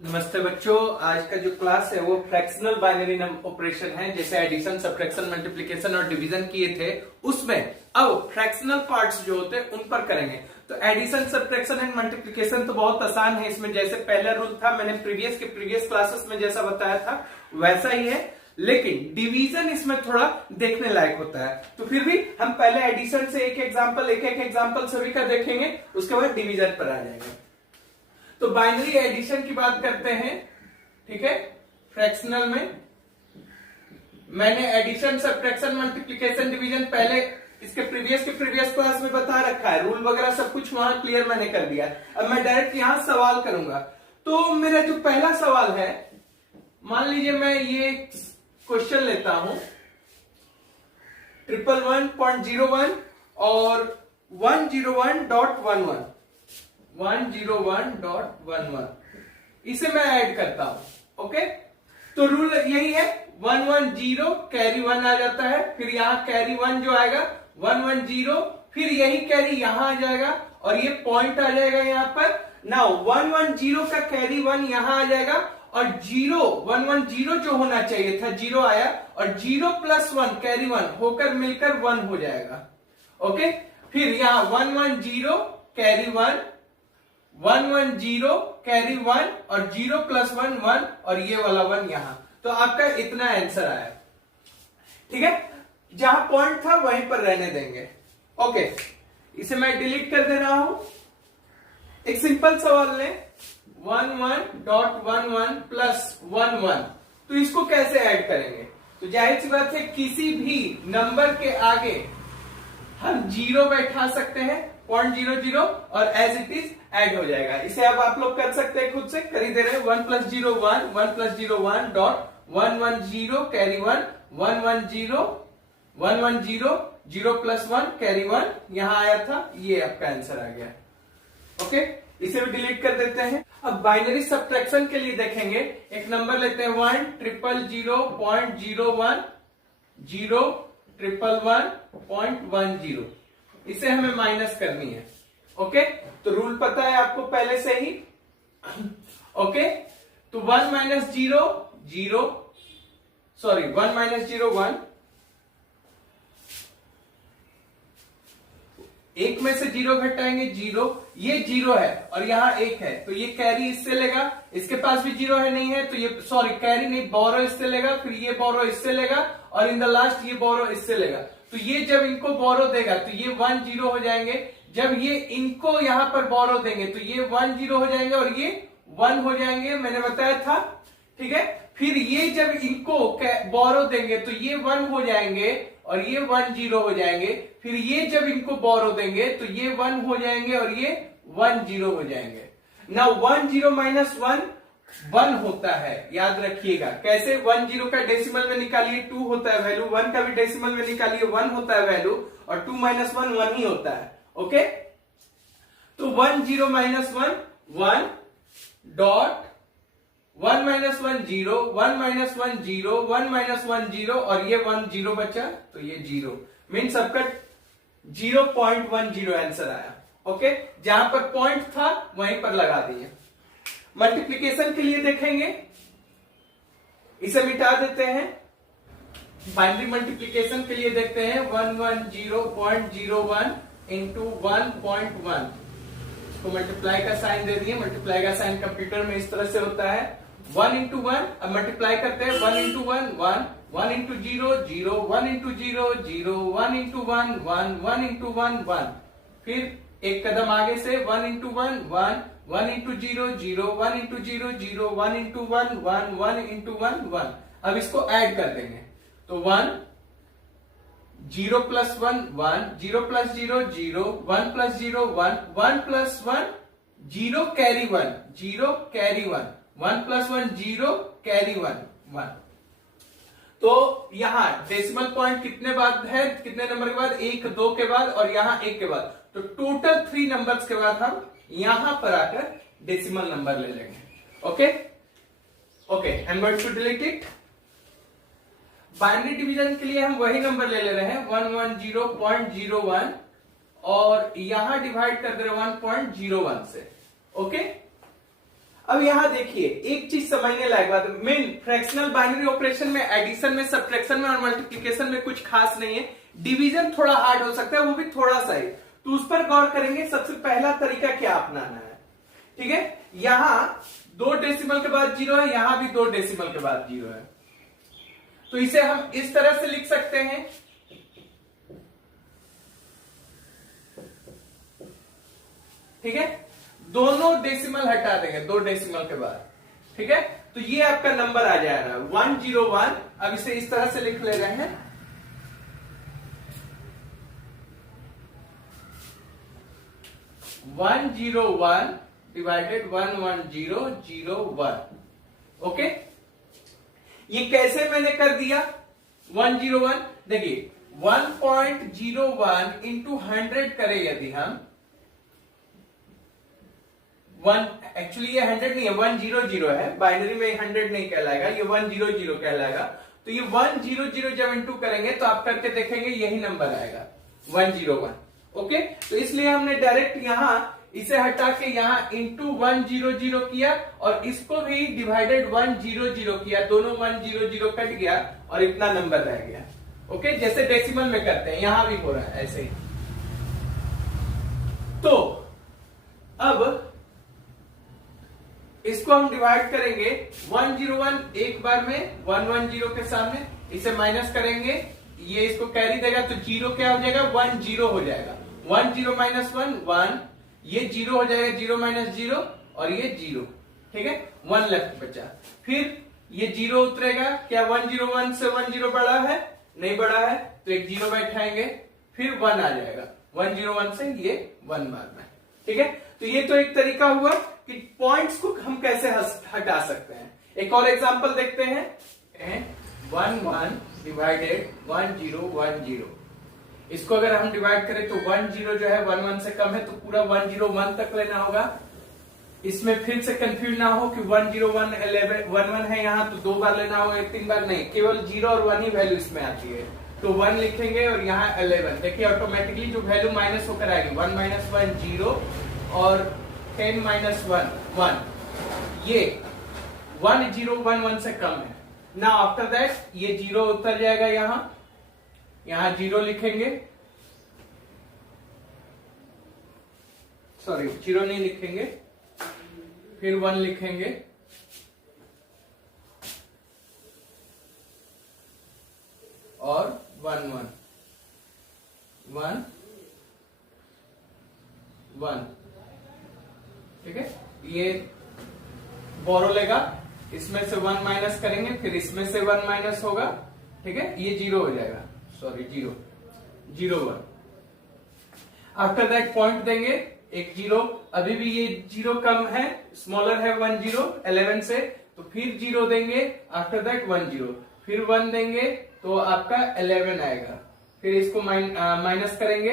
नमस्ते बच्चों, आज का जो क्लास है वो फ्रैक्शनल बाइनरी ऑपरेशन है। जैसे एडिशन, सब्ट्रैक्शन, मल्टीप्लिकेशन और डिवीजन किए थे, उसमें अब फ्रैक्शनल पार्ट्स जो होते हैं उन पर करेंगे। तो एडिशन, सब्ट्रैक्शन एंड मल्टीप्लिकेशन तो बहुत आसान है। इसमें जैसे पहला रूल था, मैंने प्रीवियस क्लासेस में जैसा बताया था वैसा ही है, लेकिन डिवीजन इसमें थोड़ा देखने लायक होता है। तो फिर भी हम पहले एडिशन से एक एक एग्जाम्पल सभी का देखेंगे, उसके बाद डिवीजन पर आ जाएंगे। तो बाइनरी एडिशन की बात करते हैं, ठीक है। फ्रैक्शनल में मैंने एडिशन, सब्ट्रैक्शन, मल्टीप्लिकेशन, डिवीजन पहले इसके प्रीवियस क्लास में बता रखा है। रूल वगैरह सब कुछ वहां क्लियर मैंने कर दिया। अब मैं डायरेक्ट यहां सवाल करूंगा। तो मेरा जो पहला सवाल है, मान लीजिए मैं ये क्वेश्चन लेता हूं 111.01 और 101.11 101.11 इसे मैं ऐड करता हूं। ओके, तो रूल यही है, 110 कैरी 1 आ जाता है, फिर यहां कैरी 1 जो आएगा 110, फिर यही कैरी यहां आ जाएगा और ये पॉइंट आ जाएगा यहां पर। नाउ 110 का कैरी 1 यहां आ जाएगा और 110 जो होना चाहिए था 0 आया और 0 + 1 कैरी 1 होकर मिलकर 1 हो जाएगा। ओके, फिर यहां 110 कैरी 1, 110 कैरी 1 और 0 + 1 1 और ये वाला 1 यहां। तो आपका इतना आंसर आया, ठीक है। जहां पॉइंट था वहीं पर रहने देंगे। ओके, इसे मैं डिलीट कर दे रहा हूं। एक सिंपल सवाल लें, 11.11 + 11, तो इसको कैसे ऐड करेंगे? तो जाहिर सी बात है, किसी भी नंबर के आगे हम 0 बैठा सकते हैं, 0.00 और एज इट इज ऐड हो जाएगा। इसे अब आप लोग कर सकते हैं, खुद से कर ही दे रहे हैं। 1 + 0 1, 1 + 0 1 डॉट 110 कैरी 1, 110 110 0 + 1 कैरी 1 यहां आया था, ये आपका आंसर आ गया। ओके, इसे भी डिलीट कर देते हैं। अब बाइनरी सब्ट्रैक्शन के लिए देखेंगे। एक नंबर लेते हैं 1,000.01 0,111.10, इसे हमें माइनस करनी है। ओके, तो रूल पता है आपको पहले से ही। ओके, तो 1 - 0 0, सॉरी 1 - 0 1, एक में से 0 घटाएंगे 0, ये 0 है और यहां 1 है, तो ये कैरी इससे लेगा। इसके पास भी 0 है, नहीं है, तो ये सॉरी कैरी नहीं, बोरो इससे लेगा, फिर ये बोरो इससे लेगा और इन द लास्ट ये बोरो इससे लेगा। तो ये जब इनको बोरो देगा तो ये 1 0 हो जाएंगे। जब ये इनको यहां पर बोरो देंगे तो ये 1 0 हो जाएंगे और ये 1 हो जाएंगे, मैंने बताया था, ठीक है। फिर ये जब इनको बोरो देंगे तो ये 1 हो जाएंगे और ये 1 0 हो जाएंगे। फिर ये जब इनको बोरो देंगे तो ये 1 हो जाएंगे और ये 1 0 हो जाएंगे। नाउ 1 0 - 1 1 होता है, याद रखिएगा। कैसे? 1 0 का डेसिमल में निकालिए 2 होता है वैल्यू, 1 का भी डेसिमल में निकालिए 1 होता है वैल्यू, और 2 - 1 1 ही होता है। ओके, तो 1 0 - 1 1 डॉट 1 - 1 0, 1 - 1 0, 1 - 1 0 और ये 1 0 बचा, तो ये 0 मीन्स आपका 0.10 आंसर आया। ओके, जहां पर पॉइंट था वहीं पर लगा दिए। मल्टीप्लिकेशन के लिए देखेंगे, इसे मिटा देते हैं। बाइनरी मल्टीप्लिकेशन के लिए देखते हैं 110.01 इंटू 1.1, इसको मल्टीप्लाई का साइन दे दिए। मल्टीप्लाई का साइन कंप्यूटर में इस तरह से होता है, 1 × 1। अब मल्टीप्लाई करते हैं, 1 × 1 1, 1 × 0 0, 1 × 0 0, 1 × 1 1, 1 × 1 1, फिर एक कदम आगे से 1 × 1 1, 1 × 0 0, 1 × 0 0, 1 × 1 1, 1 × 1 1। अब इसको ऐड कर देंगे, तो 1 0 + 1 1, 0 + 0 0, 1 + 0 1, 1 + 1 0 कैरी 1, 0 कैरी 1, 1 + 1 0 कैरी 1 1। तो यहां डेसिमल पॉइंट कितने बाद है, कितने नंबर के बाद? 1 2 के बाद और यहां 1 के बाद, तो टोटल 3 नंबर्स के बाद हम यहां पर आकर डेसिमल नंबर ले लेंगे। Okay okay, I am going to delete it. Binary division के लिए हम वही नंबर ले रहे हैं 110.01 और यहां डिवाइड कर दे रहे 1.01 से। ओके, अब यहां देखिए एक चीज समझने लायक बात है, मेन फ्रैक्शनल बाइनरी ऑपरेशन में एडिशन में, सब्ट्रैक्शन में और मल्टीप्लिकेशन में कुछ खास नहीं है। डिवीजन थोड़ा हार्ड हो सकता है, वो भी थोड़ा सा ही, तो उस पर गौर करेंगे। सबसे पहला तरीका क्या अपनाना है, ठीक है। यहां 2 डेसिमल के बाद 0 है, यहां भी 2 डेसिमल के बाद 0 है, तो इसे हम इस तरह से लिख सकते हैं, ठीक है। दोनों डेसिमल हटा देंगे 2 डेसिमल के बाद, ठीक है। तो ये आपका नंबर आ जाएगा 101। अब इसे इस तरह से लिख ले रहे हैं, 101 डिवाइडेड 11001। ओके, ये कैसे मैंने कर दिया 101, देखिए 1.01 इंटू 100 करें यदि हम, एक्चुअली ये 100 नहीं है, 100 है, बाइनरी में 100 नहीं कहलाएगा, ये 100 कहलाएगा। तो ये 100 जब इंटू करेंगे तो आप करके देखेंगे यही नंबर आएगा 101। ओके, तो इसलिए हमने डायरेक्ट यहां इसे हटा के यहां इंटू 100 किया और इसको भी डिवाइडेड 100 किया, दोनों 100 कट गया और इतना नंबर रह गया। ओके, जैसे डेसिमल में करते हैं यहां भी हो रहा है ऐसे ही। तो अब इसको हम डिवाइड करेंगे 101 एक बार में 110 के सामने, इसे माइनस करेंगे, ये इसको कैरी देगा तो 0 क्या हो जाएगा 10 हो जाएगा, 10 माइनस 1 1, ये 0 हो जाएगा 0 माइनस 0 और ये 0, ठीक है, 1 लेफ्ट बचा। फिर ये 0 उतरेगा, क्या 101 से 10 बड़ा है, नहीं बड़ा है, तो एक 0 बैठाएंगे, फिर 1 आ जाएगा, 101 से ये 1 मारना है, ठीक है। तो ये तो एक तरीका हुआ कि पॉइंट्स को हम कैसे हटा सकते हैं। एक और एग्जांपल देखते हैं, 11 डिवाइडेड 1010। इसको अगर हम डिवाइड करें तो 10 जो है 11 से कम है, तो पूरा 101 तक लेना होगा। इसमें फिर से कंफ्यूज ना हो कि 101 11 है यहाँ, तो 2 बार लेना होगा, 3 बार नहीं, केवल 0 और 1 ही वैल्यू इसमें आती है। तो 1 लिखेंगे और यहाँ 11, देखिए ऑटोमेटिकली जो वैल्यू माइनस होकर आएगी 1 माइनस 1 0 और 10 माइनस 1 1, ये 1011 से कम है ना। आफ्टर दैट ये 0 उतर जाएगा, यहां 0 लिखेंगे, सॉरी 0 नहीं लिखेंगे, फिर 1 लिखेंगे और 1 1 1 1, ठीक है। ये बोरो लेगा, इसमें से 1 माइनस करेंगे, फिर इसमें से 1 माइनस होगा, ठीक है, ये 0 हो जाएगा, सॉरी 0 0 1। आफ्टर दैट पॉइंट देंगे, एक 0, अभी भी ये 0 कम है, स्मॉलर है 11 से, तो फिर 0 देंगे, आफ्टर दैट 10, फिर 1 देंगे तो आपका 11 आएगा, फिर इसको माइनस करेंगे,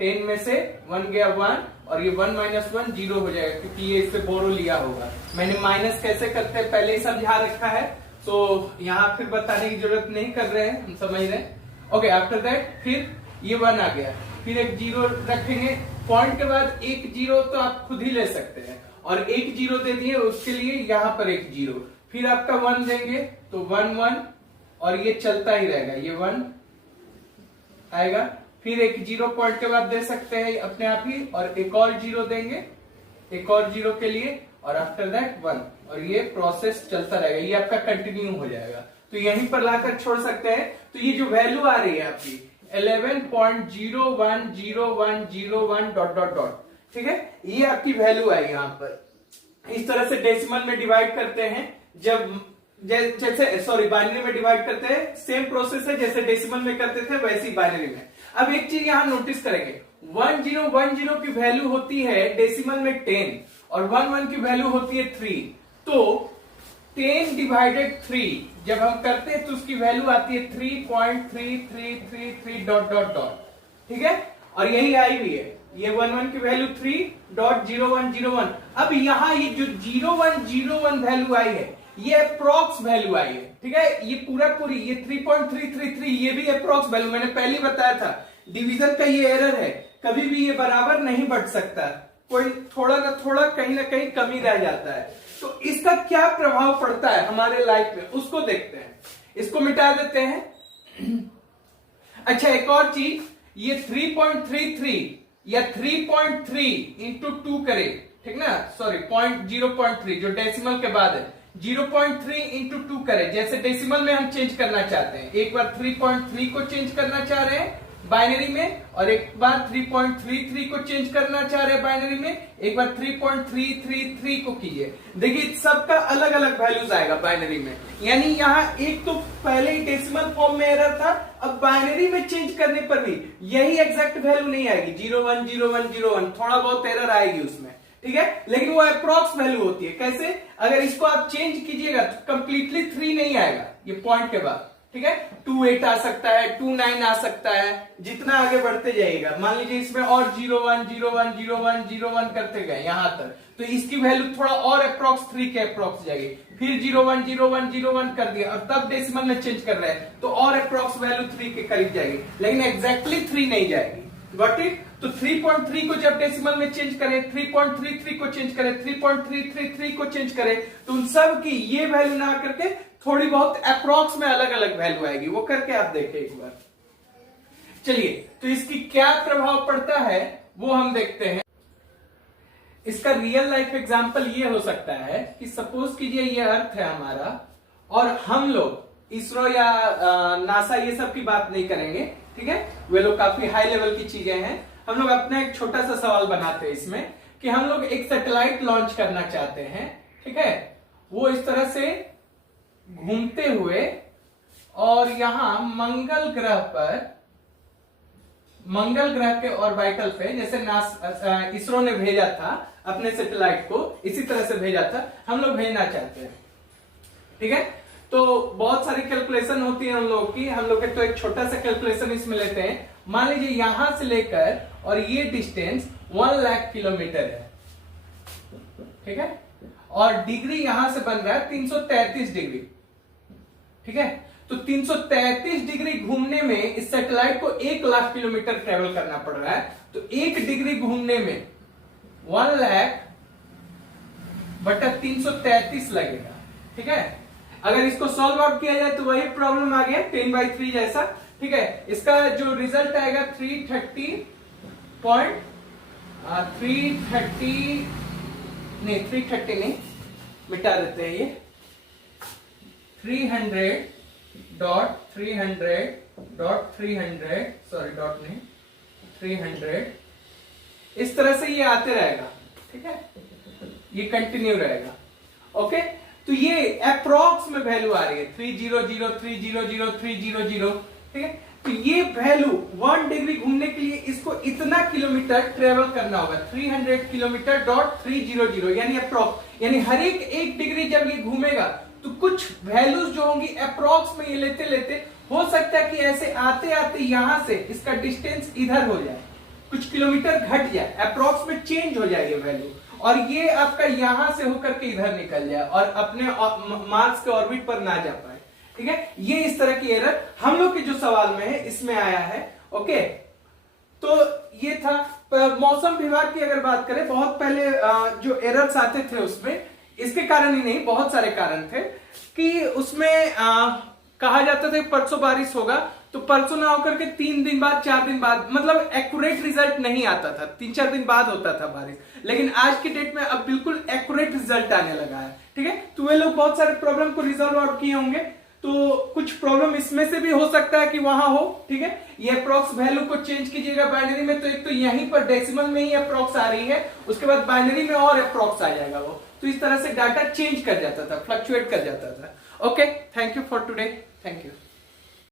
10 में से 1 गया 1 और ये 1 माइनस 1 0 हो जाएगा, क्योंकि ये इससे बोरो लिया होगा। मैंने माइनस कैसे करते हैं पहले ही समझा रखा है, तो यहाँ फिर बताने की जरूरत नहीं कर रहे हैं, हम समझ रहे हैं। ओके, आफ्टर दैट फिर ये 1 आ गया, फिर एक 0 रखेंगे, पॉइंट के बाद एक 0 तो आप खुद ही ले सकते हैं, और एक 0 दे दिए उसके लिए यहाँ पर एक 0, फिर आपका 1 देंगे तो 1 1 और ये चलता ही रहेगा, ये 1 आएगा, फिर एक 0 पॉइंट के बाद दे सकते हैं अपने आप ही, और एक और 0 देंगे, एक और 0 के लिए, और आफ्टर दैट 1, और ये प्रोसेस चलता रहेगा, ये आपका कंटिन्यू हो जाएगा। तो यहीं पर लाकर छोड़ सकते हैं। तो ये जो वैल्यू आ रही है आपकी 11.010101 डॉट डॉट डॉट, ठीक है, ये आपकी वैल्यू आई यहाँ पर। इस तरह से डेसिमल में डिवाइड करते हैं, जैसे सॉरी बाइनरी में डिवाइड करते हैं, सेम प्रोसेस है जैसे डेसिमल में करते थे वैसी बाइनरी में। अब एक चीज यहां नोटिस करेंगे, 1010 की वैल्यू होती है डेसिमल में 10 और 11 की वैल्यू होती है 3, तो 10 डिवाइडेड 3 जब हम करते हैं तो उसकी वैल्यू आती है 3.3333 डॉट डॉट डॉट, ठीक है, और यही आई हुई है, ये 11 की वैल्यू 3.0101। अब यहां ये जो 0101 वैल्यू आई है ये अप्रोक्स वैल्यू आई है, ठीक है, ये पूरी ये 3.333 ये भी अप्रोक्स वैल्यू, मैंने पहले बताया था डिवीजन का ये एरर है, कभी भी ये बराबर नहीं बढ़ सकता, कोई थोड़ा ना थोड़ा कहीं ना कहीं कमी रह जाता है। तो इसका क्या प्रभाव पड़ता है हमारे लाइफ में उसको देखते हैं। इसको मिटा देते हैं। अच्छा, एक और चीज, ये 3.33 या 3.3 इंटू 2 करे, ठीक ना, सॉरी 0.3 जो डेसिमल के बाद है, 0.3 इंटू 2 करे, जैसे डेसिमल में हम चेंज करना चाहते हैं। एक बार 3.3 को चेंज करना चाह रहे हैं बाइनरी में, और एक बार 3.33 को चेंज करना चाह रहे हैं बाइनरी में, एक बार 3.333 को कीजिए। देखिए सबका अलग अलग वैल्यूज आएगा बाइनरी में, यानी यहाँ एक तो पहले ही डेसिमल फॉर्म में एरर था, अब बाइनरी में चेंज करने पर भी यही एग्जैक्ट वैल्यू नहीं आएगी, 010101, थोड़ा बहुत एरर आएगी उसमें, ठीक है, लेकिन वो अप्रॉक्स वैल्यू होती है। कैसे? अगर इसको आप चेंज कीजिएगा तो कंप्लीटली 3 नहीं आएगा ये पॉइंट के बाद, ठीक है, 28 आ सकता है, 29 आ सकता है, जितना आगे बढ़ते जाइएगा। मान लीजिए इसमें और 01010101 करते गए यहां तक, तो इसकी वैल्यू थोड़ा और अप्रॉक्स 3 के अप्रॉक्स जाएगी, फिर 010101 कर दिया और तब डेसिमल में चेंज कर रहे हैं तो और अप्रॉक्स वैल्यू 3 के करीब जाएगी, लेकिन एग्जैक्टली 3 नहीं जाएगी। Got it? तो 3.3 को जब डेसिमल में चेंज करें, 3.33 को चेंज करें, 3.333 को चेंज करें, तो उन सब की ये वैल्यू ना करके थोड़ी बहुत अप्रॉक्स में अलग अलग वैल्यू आएगी, वो करके आप देखें एक बार। चलिए, तो इसकी क्या प्रभाव पड़ता है वो हम देखते हैं। इसका रियल लाइफ एग्जांपल ये हो सकता है कि सपोज कीजिए ये अर्थ है हमारा, और हम लोग इसरो या नासा ये सब की बात नहीं करेंगे, ठीक है, वे लोग काफी हाई लेवल की चीजें हैं। हम लोग अपना एक छोटा सा सवाल बनाते हैं इसमें कि हम लोग एक सैटेलाइट लॉन्च करना चाहते हैं, ठीक है, वो इस तरह से घूमते हुए और यहां मंगल ग्रह के ऑर्बिटल पे, जैसे इसरो ने भेजा था अपने सैटेलाइट को, इसी तरह से भेजा था, हम लोग भेजना चाहते हैं, ठीक है। तो बहुत सारी कैलकुलेशन होती है हम लोग की, हम लोग तो एक छोटा सा कैलकुलेशन इसमें लेते हैं। मान लीजिए यहां से लेकर और ये डिस्टेंस 1 लाख किलोमीटर है, ठीक है, और डिग्री यहां से बन रहा है 333 डिग्री, ठीक है। तो 333 डिग्री घूमने में इस सैटेलाइट को 1 लाख किलोमीटर ट्रेवल करना पड़ रहा है, तो 1 डिग्री घूमने में 1 लाख बटा 333 लगेगा, ठीक है। अगर इसको सॉल्व आउट किया जाए तो वही प्रॉब्लम आ गया 10/3 जैसा, ठीक है। इसका जो रिजल्ट आएगा 330 नहीं, मिटा देते हैं ये, 300 इस तरह से ये आते रहेगा, ठीक है, ये कंटिन्यू रहेगा। ओके, तो ये अप्रॉक्स में वैल्यू आ रही है 300, ठीक है। तो ये वैल्यू 1 डिग्री घूमने के लिए इसको इतना किलोमीटर ट्रेवल करना होगा, 300 किलोमीटर डॉट 300, यानी अप्रॉक्स, यानी हर एक डिग्री जब ये घूमेगा तो कुछ वैल्यूज जो होंगी अप्रॉक्स में ये लेते लेते हो सकता है कि ऐसे आते आते यहां से इसका डिस्टेंस इधर हो जाए, कुछ किलोमीटर घट जाए, अप्रॉक्स में चेंज हो जाए ये वैल्यू, और ये आपका यहां से होकर के इधर निकल जाए और अपने मार्स के ऑर्बिट पर ना जा पाए, ठीक है। ये इस तरह की एरर हम लोग के जो सवाल में है इसमें आया है। ओके, तो ये था। मौसम विभाग की अगर बात करें, बहुत पहले जो एरर्स आते थे उसमें, इसके कारण ही नहीं बहुत सारे कारण थे कि उसमें कहा जाता था परसों बारिश होगा, तो परसों ना होकर के 3 दिन बाद 4 दिन बाद, मतलब एक्यूरेट रिजल्ट नहीं आता था, 3-4 दिन बाद होता था बारिश। लेकिन आज की डेट में अब बिल्कुल एक्यूरेट रिजल्ट आने लगा है, ठीक है। तो वे लोग बहुत सारे प्रॉब्लम को रिजॉल्व आउट किए होंगे, तो कुछ प्रॉब्लम इसमें से भी हो सकता है कि वहां हो, ठीक है। ये अप्रॉक्स वैल्यू को चेंज कीजिएगा बाइनरी में, तो एक तो यहीं पर डेसिमल में ही अप्रॉक्स आ रही है, उसके बाद बाइनरी में और अप्रॉक्स आ जाएगा वो, तो इस तरह से डाटा चेंज कर जाता था, फ्लक्चुएट कर जाता था। Okay, thank you for today, thank you.